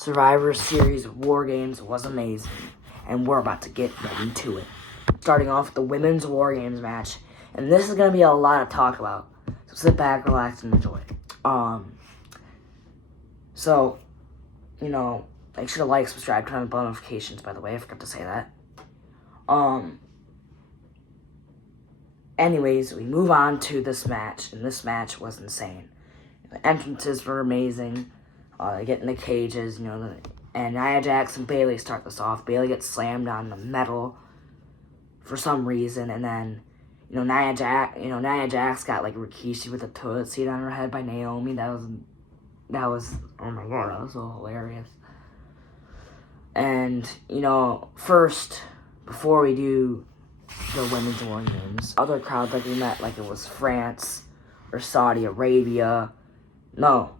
Survivor Series War Games was amazing, and we're about to get ready to it. Starting off with the Women's War Games match, and this is going to be a lot to talk about, so sit back, relax, and enjoy. So, make sure to like, subscribe, turn on the bell notifications, by the way, I forgot to say that. Anyways, we move on to this match, and this match was insane. The entrances were amazing. They get in the cages, and Nia Jax and Bayley start this off. Bayley gets slammed on the metal for some reason, and then, Nia Jax got like Rikishi with a toilet seat on her head by Naomi. That was oh my god, that was so hilarious. And, first, before we do the Women's War Games, other crowds like we met, like it was France or Saudi Arabia. No.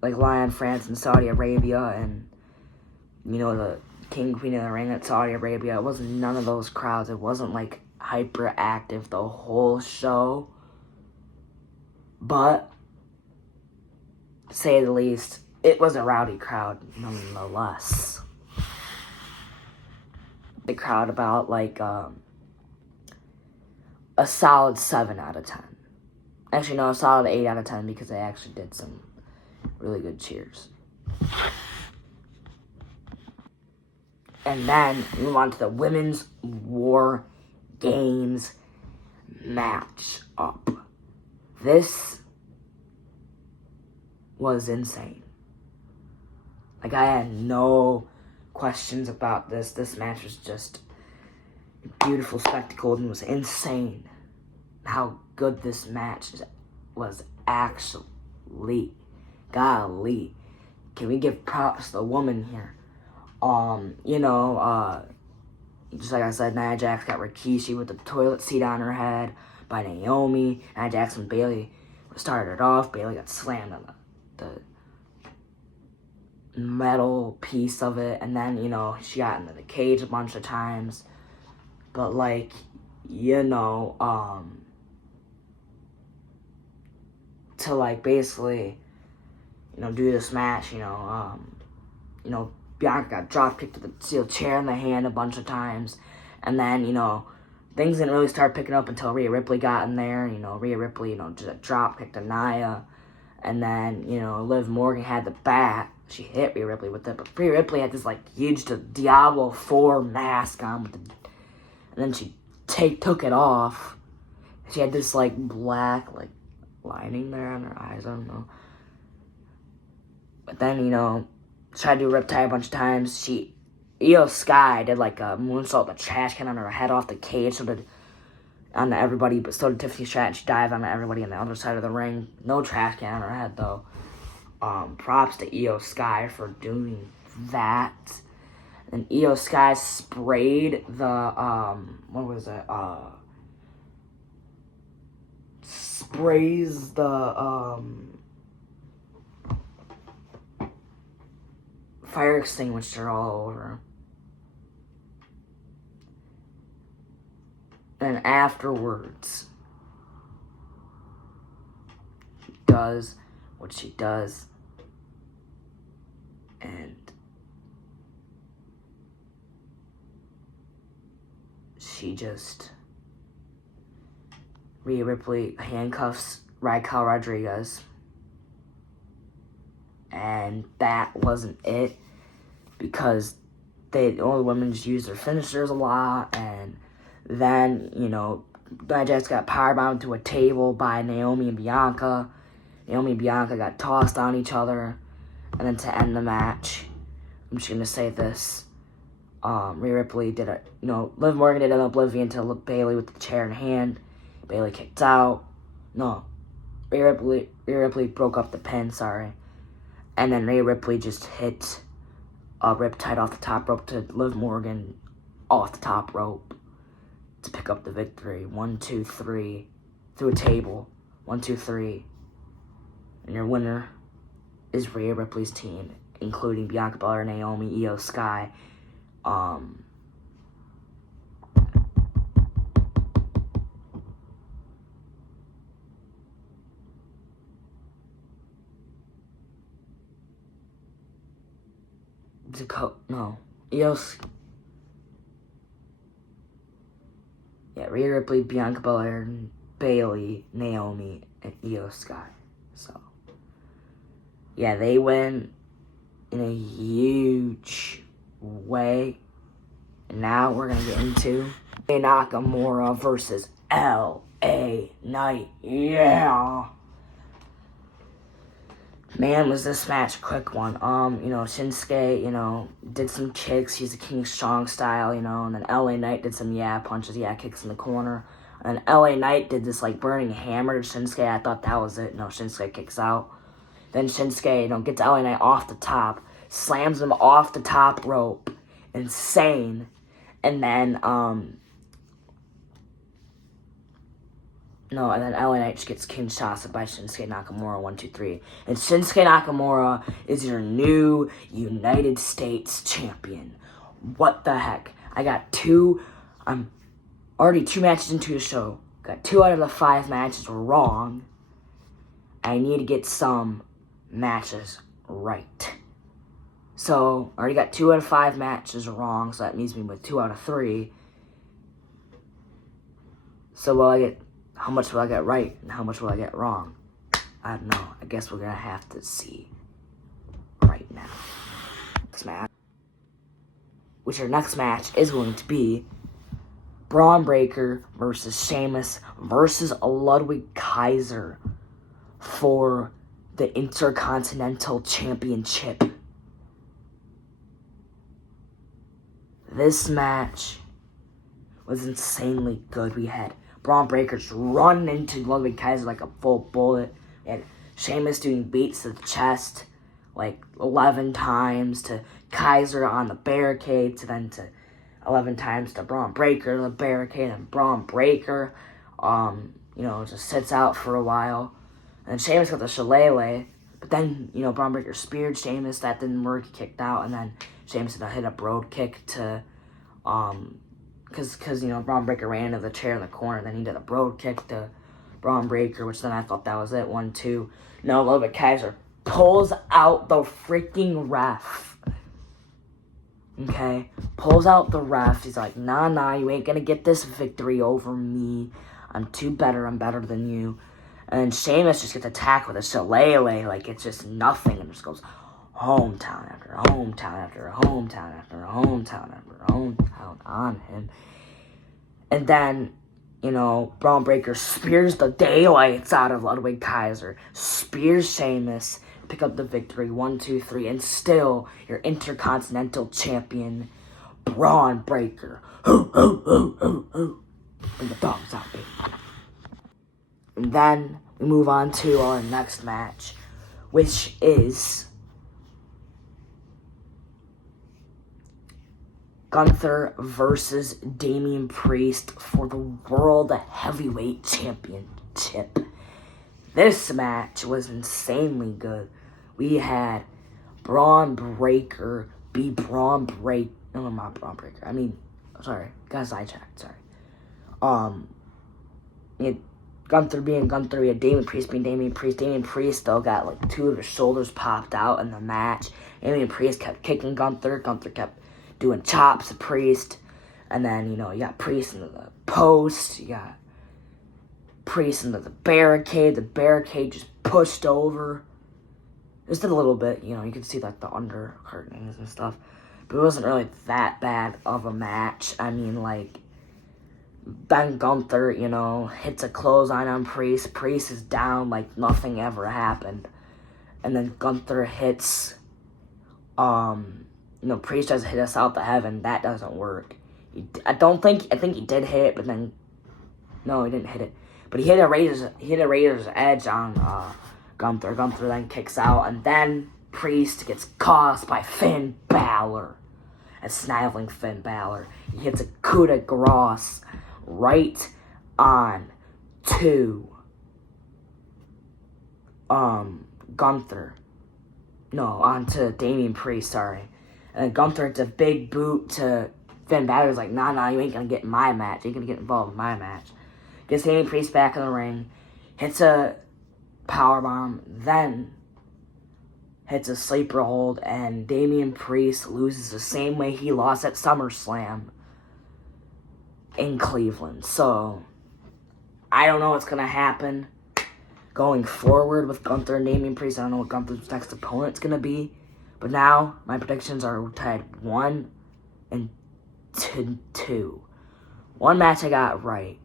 Like Lion, France, and Saudi Arabia, and, the King, Queen of the Ring at Saudi Arabia. It wasn't none of those crowds. It wasn't, like, hyperactive the whole show. But, to say the least, it was a rowdy crowd, nonetheless. The crowd about, like, a solid 7 out of 10. Actually, no, a solid 8 out of 10 because they actually did some really good cheers. And then we move on to the Women's War Games match up. This was insane. Like, I had no questions about this. This match was just a beautiful spectacle and was insane how good this match was actually. Golly, can we give props to the woman here? Just like I said, Nia Jax got Rikishi with the toilet seat on her head by Naomi. Nia Jax and Bayley started it off. Bayley got slammed on the metal piece of it, and then, she got into the cage a bunch of times. But, to, basically, do this match, Bianca got drop kicked to the steel chair in the hand a bunch of times, and then, things didn't really start picking up until Rhea Ripley got in there. Rhea Ripley, just drop kicked to Nia, and then, Liv Morgan had the bat. She hit Rhea Ripley with it, but Rhea Ripley had this, huge Diablo 4 mask on, and then she took it off. She had this, black, lining there on her eyes, I don't know. But then, tried to do a riptide a bunch of times. Io Sky did, a moonsault, the trash can on her head off the cage, so did onto everybody, but so did Tiffany Stratton. She dived onto everybody on the other side of the ring. No trash can on her head, though. Props to Io Sky for doing that. And Io Sky sprayed the, sprays the, fire extinguisher all over. And afterwards, she does what she does. And she just, Rhea Ripley handcuffs Raquel Rodriguez. And that wasn't it, because all the women just used their finishers a lot, and then, Nia Jax got powerbombed to a table by Naomi and Bianca. Naomi and Bianca got tossed on each other, and then to end the match, I'm just gonna say this, Rhea Ripley did Liv Morgan did an oblivion to Bayley with the chair in hand. Bayley kicked out. No, Rhea Ripley broke up the pin, sorry. And then Rhea Ripley just hit a riptide off the top rope to Liv Morgan off the top rope to pick up the victory. 1, 2, 3. Through a table. 1, 2, 3. And your winner is Rhea Ripley's team, including Bianca Belair, Naomi, Io Sky. Eos. Yeah, Rhea Ripley, Bianca Belair, Bayley, Naomi, and Io Sky. So, yeah, they win in a huge way. And now we're going to get into Nakamura versus LA Knight. Yeah. Man, was this match a quick one. Shinsuke, did some kicks. He's a King Strong style, and then LA Knight did some punches, kicks in the corner. And LA Knight did this, burning hammer to Shinsuke. I thought that was it. No, Shinsuke kicks out. Then Shinsuke, gets LA Knight off the top, slams him off the top rope. Insane. And then, and then LA Knight just gets king shots by Shinsuke Nakamura, 1, 2, 3. And Shinsuke Nakamura is your new United States champion. What the heck? I'm already 2 matches into the show. Got 2 out of the 5 matches wrong. I need to get some matches right. So, I already got 2 out of 5 matches wrong, so that leaves me with 2 out of 3. So, how much will I get right and how much will I get wrong? I don't know. I guess we're going to have to see right now. Next match. Which our next match is going to be Braun Breaker versus Sheamus versus Ludwig Kaiser for the Intercontinental Championship. This match was insanely good. We had Braun Breaker's run into Ludwig Kaiser like a full bullet. And Sheamus doing beats to the chest 11 times to Kaiser on the barricade, then to 11 times to Braun Breaker on the barricade, and Braun Breaker, just sits out for a while. And Sheamus got the shillelagh, but then, Braun Breaker speared Sheamus. That didn't work. He kicked out, and then Sheamus hit a broad kick to, because Braun Breaker ran into the chair in the corner, then he did a broad kick to Braun Breaker, which then I thought that was it, 1, 2. No, Ludwig Kaiser pulls out the freaking ref. Okay? Pulls out the ref. He's like, nah, you ain't gonna get this victory over me. I'm better than you. And Sheamus just gets attacked with a shillelagh, it's just nothing, and just goes hometown after hometown after hometown after hometown after hometown on him. And then, Braun Breaker spears the daylights out of Ludwig Kaiser, spears Sheamus, pick up the victory, 1, 2, 3, and still your Intercontinental Champion, Braun Breaker. And the dog's out, baby. And then we move on to our next match, which is Gunther versus Damian Priest for the World Heavyweight Championship. This match was insanely good. We had Braun Breaker be Braun Breaker. No, not Braun Breaker. Got sidetracked. Sorry. We had Gunther being Gunther. We had Damian Priest being Damian Priest. Damian Priest, though, got 2 of his shoulders popped out in the match. Damian Priest kept kicking Gunther. Gunther kept doing chops to Priest. And then, you got Priest into the post. You got Priest into the barricade. The barricade just pushed over. Just did a little bit, you could see the under curtains and stuff. But it wasn't really that bad of a match. Then Gunther, hits a clothesline on Priest. Priest is down like nothing ever happened. And then Gunther hits, Priest tries to hit us out to heaven. That doesn't work. I think he did hit it, but then, no, he didn't hit it. But he hit a Razor's Edge on Gunther. Gunther then kicks out, and then Priest gets caused by Finn Balor. A sniveling Finn Balor. He hits a coup de grace right on to Gunther. No, onto Damian Priest, sorry. And Gunther hits a big boot to Finn Balor. He's like, nah, you ain't gonna get in my match. You ain't gonna get involved in my match. Gets Damian Priest back in the ring. Hits a powerbomb. Then hits a sleeper hold, and Damian Priest loses the same way he lost at SummerSlam in Cleveland. So, I don't know what's going to happen going forward with Gunther and Damian Priest. I don't know what Gunther's next opponent's going to be. But now, my predictions are tied 1 and 2. One match I got right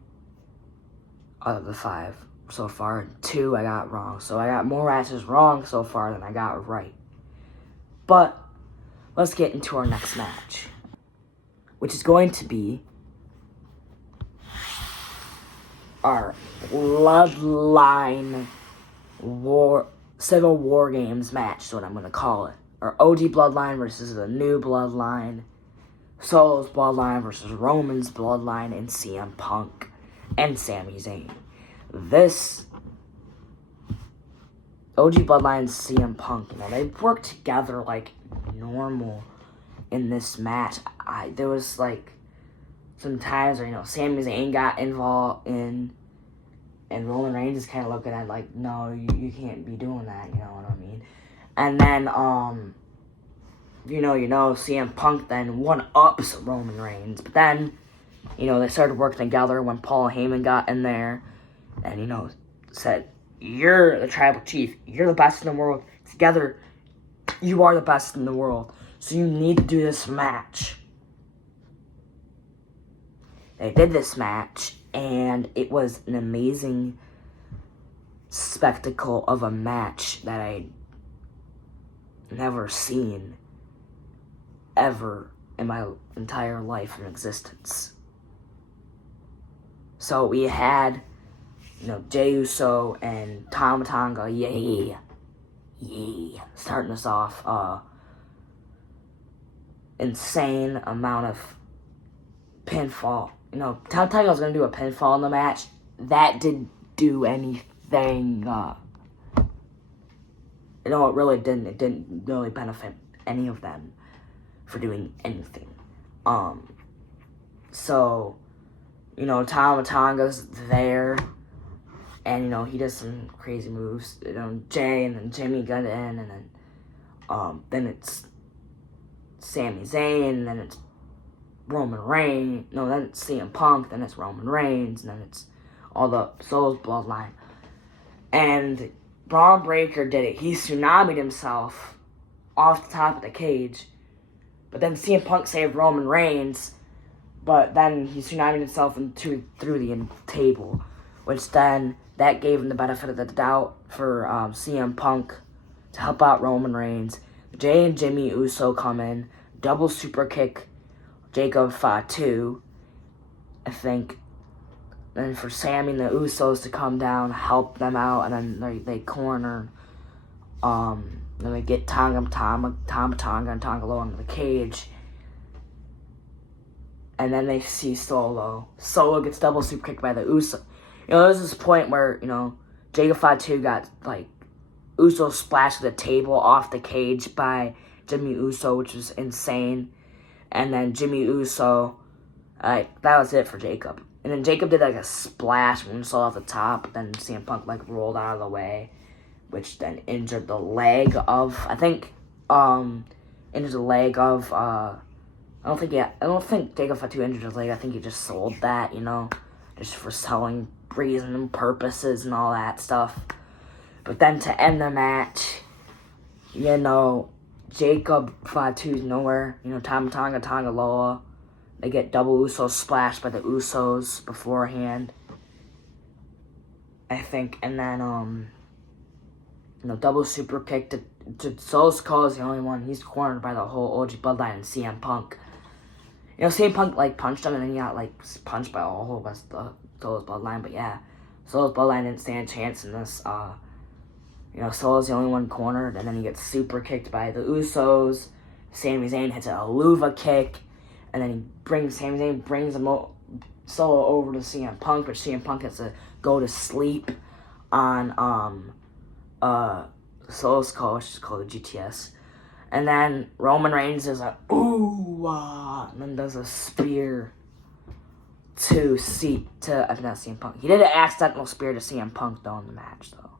out of the 5 so far, and 2 I got wrong. So I got more matches wrong so far than I got right. But let's get into our next match, which is going to be our Bloodline Civil War Games match, is what I'm going to call it. Our OG Bloodline versus the new Bloodline. Solo's Bloodline versus Roman's Bloodline, and CM Punk and Sami Zayn. This OG Bloodline and CM Punk, they work together like normal in this match. There was like some times where, Sami Zayn got involved in, and Roman Reigns is kind of looking at like, no, you can't be doing that, you know what I mean? And then, CM Punk then one-ups Roman Reigns. But then, they started working together when Paul Heyman got in there and, said, you're the tribal chief. You're the best in the world. Together, you are the best in the world. So you need to do this match. They did this match, and it was an amazing spectacle of a match that I never seen ever in my entire life in existence. So we had, Jey Uso and Tama Tonga, starting us off. Insane amount of pinfall. Tama Tonga was going to do a pinfall in the match. That didn't do anything. It really didn't. It didn't really benefit any of them for doing anything. So, Tama Tonga's there, and, he does some crazy moves. Jay and then Jimmy got in, and then it's Sami Zayn, and then it's Roman Reigns. No, then it's CM Punk, then it's Roman Reigns, and then it's all the Souls Bloodline. And Braun Breaker did it. He tsunami'd himself off the top of the cage. But then CM Punk saved Roman Reigns. But then he tsunami'd himself through the table. Which then, that gave him the benefit of the doubt for CM Punk to help out Roman Reigns. Jay and Jimmy Uso come in. Double super kick Jacob Fatu, I think. And for Sammy and the Usos to come down, help them out, and then they corner. Then they get Tonga and Tonga Loa into the cage. And then they see Solo. Solo gets double super kicked by the Uso. There's this point where, Jacob Fatu got, Uso splashed the table off the cage by Jimmy Uso, which was insane. And then Jimmy Uso, that was it for Jacob. And then Jacob did a splash moonsault off the top. Then CM Punk rolled out of the way, which then injured the leg of, I think, injured the leg of, I don't think Jacob Fatu injured his leg. I think he just sold that, just for selling reason and purposes and all that stuff. But then to end the match, Jacob Fatu's nowhere. Tonga Loa. They get double Uso splashed by the Usos beforehand, I think. And then, double super kick to Solo Sikoa is the only one. He's cornered by the whole OG Bloodline and CM Punk. CM Punk, punched him, and then he got, punched by all whole rest of Solo's Bloodline. But, yeah, Solo's Bloodline didn't stand a chance in this. Solo's the only one cornered, and then he gets super kicked by the Usos. Sami Zayn hits a Luva kick, and then Sami Zayn brings Solo over to CM Punk, but CM Punk has to go to sleep on Solo's call, which is called the GTS. And then Roman Reigns is and then does a spear to not CM Punk. He did an accidental spear to CM Punk, though, in the match, though.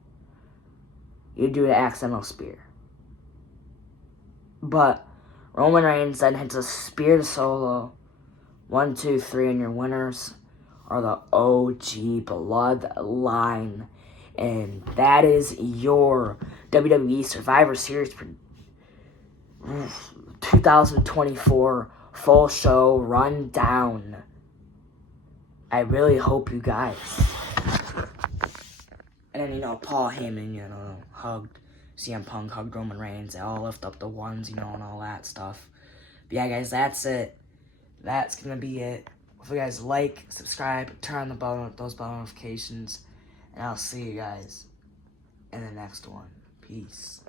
You do an accidental spear. But Roman Reigns then hits a spear to Solo. 1, 2, 3, and your winners are the OG Bloodline. And that is your WWE Survivor Series 2024 full show rundown. I really hope you guys. And then, Paul Heyman, hugged CM Punk, hugged Roman Reigns. They all lift up the ones, and all that stuff. But yeah, guys, that's it. That's going to be it. If you guys like, subscribe, turn on those bell notifications. And I'll see you guys in the next one. Peace.